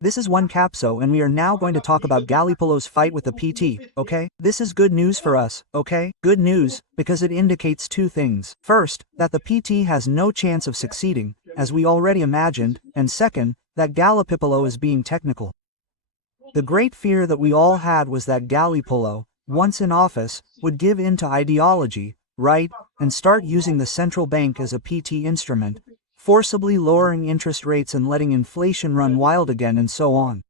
This is one Capso and we are now going to talk about Galípolo's fight with the PT, okay? This is good news for us, okay? Good news, because it indicates two things. First, that the PT has no chance of succeeding, as we already imagined, and second, that Galípolo is being technical. The great fear that we all had was that Galípolo, once in office, would give in to ideology, right, and start using the central bank as a PT instrument, forcibly lowering interest rates and letting inflation run wild again and so on.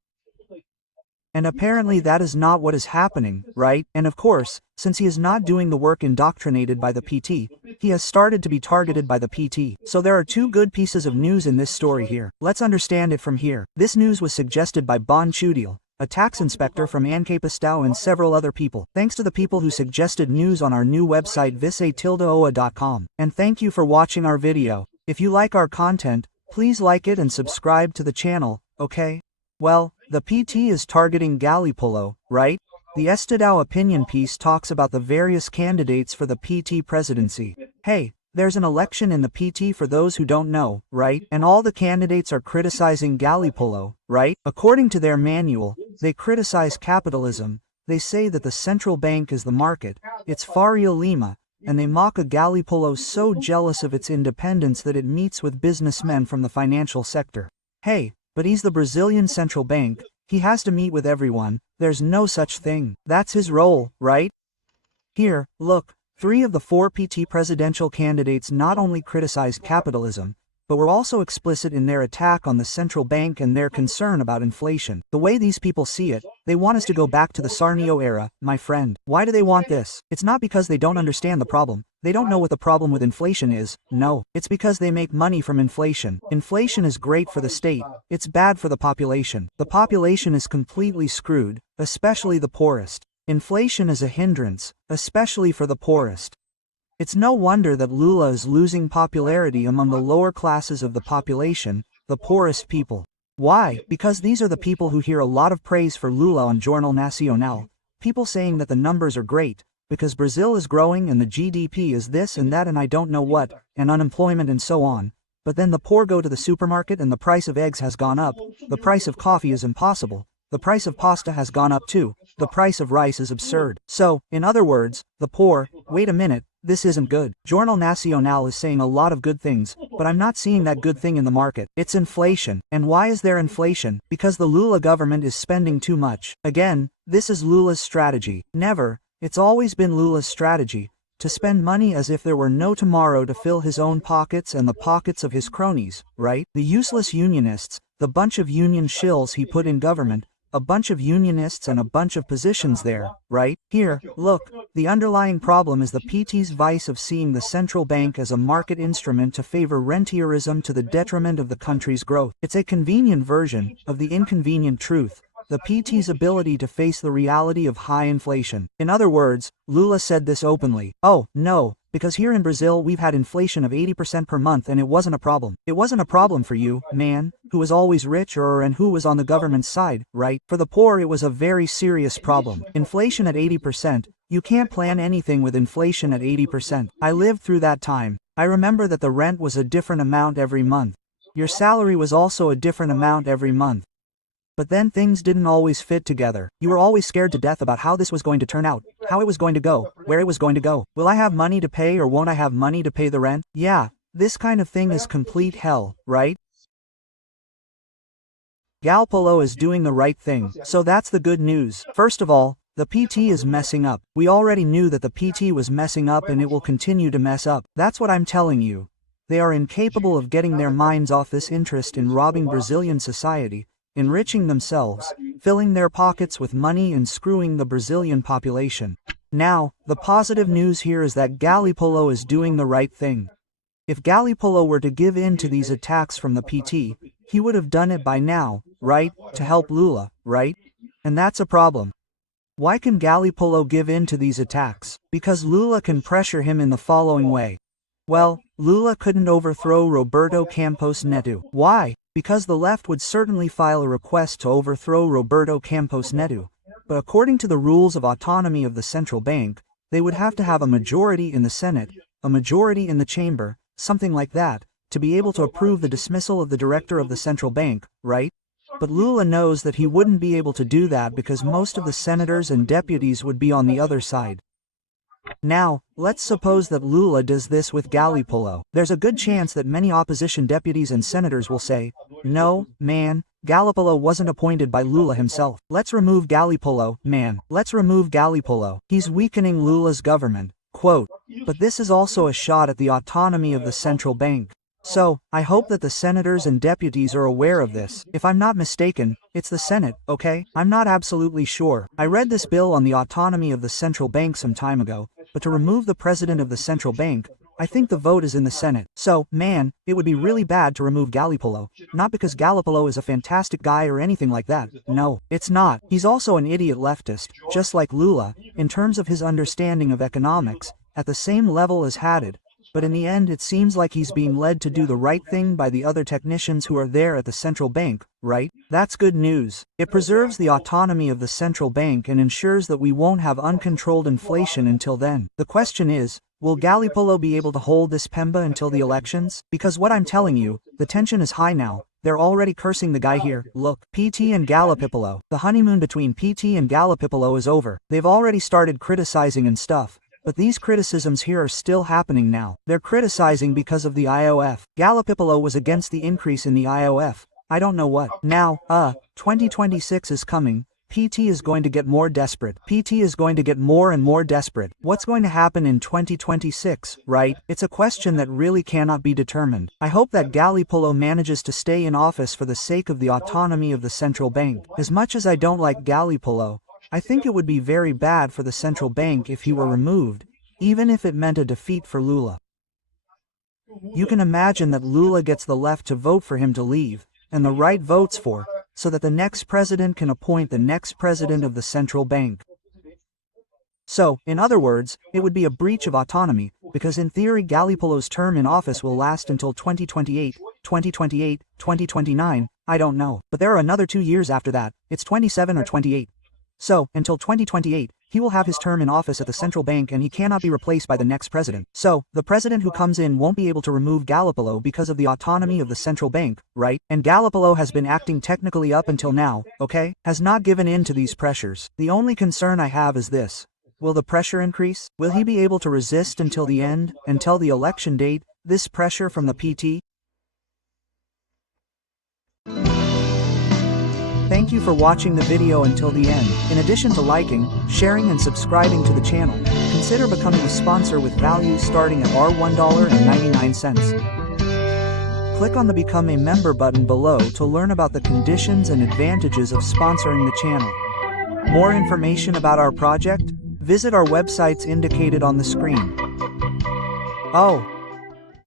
And apparently that is not what is happening, right? And of course, since he is not doing the work indoctrinated by the PT, he has started to be targeted by the PT. So there are two good pieces of news in this story here. Let's understand it from here. This news was suggested by Bon Chudil, a tax inspector from Ancapistao and several other people. Thanks to the people who suggested news on our new website visa-oa.com. And thank you for watching our video. If you like our content, please like it and subscribe to the channel, okay? Well, the PT is targeting Galípolo, right? The Estadão opinion piece talks about the various candidates for the PT presidency. Hey, there's an election in the PT for those who don't know, right? And all the candidates are criticizing Galípolo, right? According to their manual, they criticize capitalism. They say that the central bank is the market, it's Faria Lima, and they mock a Galípolo so jealous of its independence that it meets with businessmen from the financial sector. Hey, but he's the Brazilian central bank, he has to meet with everyone, there's no such thing. That's his role, right? Here, look, 3 of the 4 PT presidential candidates not only criticized capitalism, but were also explicit in their attack on the central bank and their concern about inflation. The way these people see it, they want us to go back to the Sarnio era, my friend. Why do they want this? It's not because they don't understand the problem. They don't know what the problem with inflation is. No, it's because they make money from inflation. Inflation is great for the state. It's bad for the population. The population is completely screwed, especially the poorest. Inflation is a hindrance, especially for the poorest. It's no wonder that LULA is losing popularity among the lower classes of the population, the poorest people. Why? Because these are the people who hear a lot of praise for LULA on Jornal Nacional, people saying that the numbers are great, because Brazil is growing and the GDP is this and that and I don't know what, and unemployment and so on. But then the poor go to the supermarket and the price of eggs has gone up, the price of coffee is impossible, the price of pasta has gone up too, the price of rice is absurd. So, in other words, the poor, wait a minute, this isn't good. Jornal Nacional is saying a lot of good things, but I'm not seeing that good thing in the market. It's inflation. And why is there inflation? Because the LULA government is spending too much. Again, this is LULA's strategy. Never, it's always been LULA's strategy, to spend money as if there were no tomorrow to fill his own pockets and the pockets of his cronies, right? The useless unionists, the bunch of union shills he put in government, a bunch of unionists and a bunch of positions there, right? Here, look, the underlying problem is the PT's vice of seeing the central bank as a market instrument to favor rentierism to the detriment of the country's growth. It's a convenient version of the inconvenient truth, the PT's ability to face the reality of high inflation. In other words, LULA said this openly. Oh, no, because here in Brazil we've had inflation of 80% per month and it wasn't a problem. It wasn't a problem for you, man, who was always rich and who was on the government's side, right? For the poor it was a very serious problem. Inflation at 80%, you can't plan anything with inflation at 80%. I lived through that time. I remember that the rent was a different amount every month. Your salary was also a different amount every month. But then things didn't always fit together. You were always scared to death about how this was going to turn out, how it was going to go, where it was going to go. Will I have money to pay or won't I have money to pay the rent? Yeah, this kind of thing is complete hell, right? Galípolo is doing the right thing, so that's the good news. First of all, the PT is messing up. We already knew that the PT was messing up and it will continue to mess up. That's what I'm telling you. They are incapable of getting their minds off this interest in robbing Brazilian society, enriching themselves, filling their pockets with money and screwing the Brazilian population. Now, the positive news here is that Galípolo is doing the right thing. If Galípolo were to give in to these attacks from the PT, he would have done it by now, right, to help LULA, right? And that's a problem. Why can Galípolo give in to these attacks? Because LULA can pressure him in the following way. Well, LULA couldn't overthrow Roberto Campos Neto. Why? Because the left would certainly file a request to overthrow Roberto Campos Neto, but according to the rules of autonomy of the central bank, they would have to have a majority in the Senate, a majority in the chamber, something like that, to be able to approve the dismissal of the director of the central bank, right? But LULA knows that he wouldn't be able to do that because most of the senators and deputies would be on the other side. Now, let's suppose that LULA does this with GALÍPOLO. There's a good chance that many opposition deputies and senators will say, "No, man, GALÍPOLO wasn't appointed by LULA himself. Let's remove GALÍPOLO, man. Let's remove GALÍPOLO. He's weakening LULA's government." Quote. But this is also a shot at the autonomy of the central bank. So, I hope that the senators and deputies are aware of this. If I'm not mistaken, it's the Senate, okay? I'm not absolutely sure. I read this bill on the autonomy of the central bank some time ago, but to remove the president of the central bank, I think the vote is in the Senate. So, man, it would be really bad to remove GALÍPOLO. Not because GALÍPOLO is a fantastic guy or anything like that. No, it's not. He's also an idiot leftist, just like LULA, in terms of his understanding of economics, at the same level as Haddad. But in the end it seems like he's being led to do the right thing by the other technicians who are there at the central bank, right? That's good news. It preserves the autonomy of the central bank and ensures that we won't have uncontrolled inflation until then. The question is, will GALÍPOLO be able to hold this Pemba until the elections? Because what I'm telling you, the tension is high now. They're already cursing the guy here. Look, PT and GALÍPOLO. The honeymoon between PT and GALÍPOLO is over. They've already started criticizing and stuff. But these criticisms here are still happening now. They're criticizing because of the IOF. GALÍPOLO was against the increase in the IOF. I don't know what. Now, 2026 is coming. PT is going to get more desperate. PT is going to get more and more desperate. What's going to happen in 2026, right? It's a question that really cannot be determined. I hope that GALÍPOLO manages to stay in office for the sake of the autonomy of the central bank. As much as I don't like GALÍPOLO, I think it would be very bad for the central bank if he were removed, even if it meant a defeat for LULA. You can imagine that LULA gets the left to vote for him to leave, and the right votes for, so that the next president can appoint the next president of the central bank. So, in other words, it would be a breach of autonomy, because in theory GALÍPOLO's term in office will last until 2028, 2029, I don't know. But there are another 2 years after that, it's 27 or 28. So, until 2028, he will have his term in office at the central bank and he cannot be replaced by the next president. So, the president who comes in won't be able to remove GALÍPOLO because of the autonomy of the central bank, right? And GALÍPOLO has been acting technically up until now, okay? Has not given in to these pressures. The only concern I have is this. Will the pressure increase? Will he be able to resist until the end, until the election date, this pressure from the PT? Thank you for watching the video until the end. In addition to liking, sharing and subscribing to the channel, consider becoming a sponsor with values starting at $1.99. Click on the Become a Member button below to learn about the conditions and advantages of sponsoring the channel. More information about our project? Visit our websites indicated on the screen. Oh,